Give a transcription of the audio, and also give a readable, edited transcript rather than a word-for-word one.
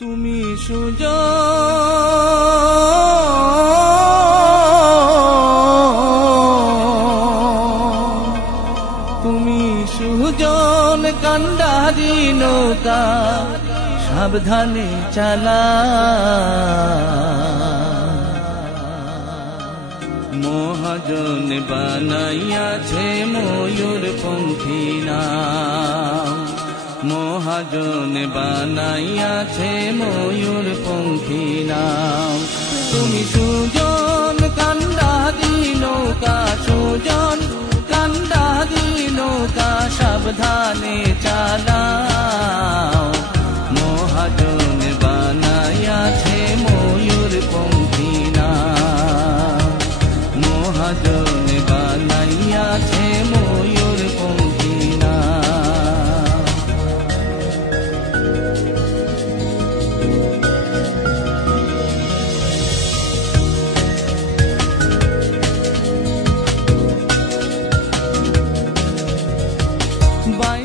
তুমি সুজন কান্ডারি নৌকা সাবধানে চালা মহাজন বানাইয়াছে ময়ূর পঙ্খী নাম মহাজন বানাইয়াছে ময়ূর পঙ্খী নাম তুমি সুজন কান্ডারি নৌকা সুজন কান্ডারি নৌকা সাবধানে চালাও মহাজন বানাইয়াছে ময়ূর পঙ্খী নাম মহাজন বানাইয়াছে ময়ূর পঙ্খী নাম বাই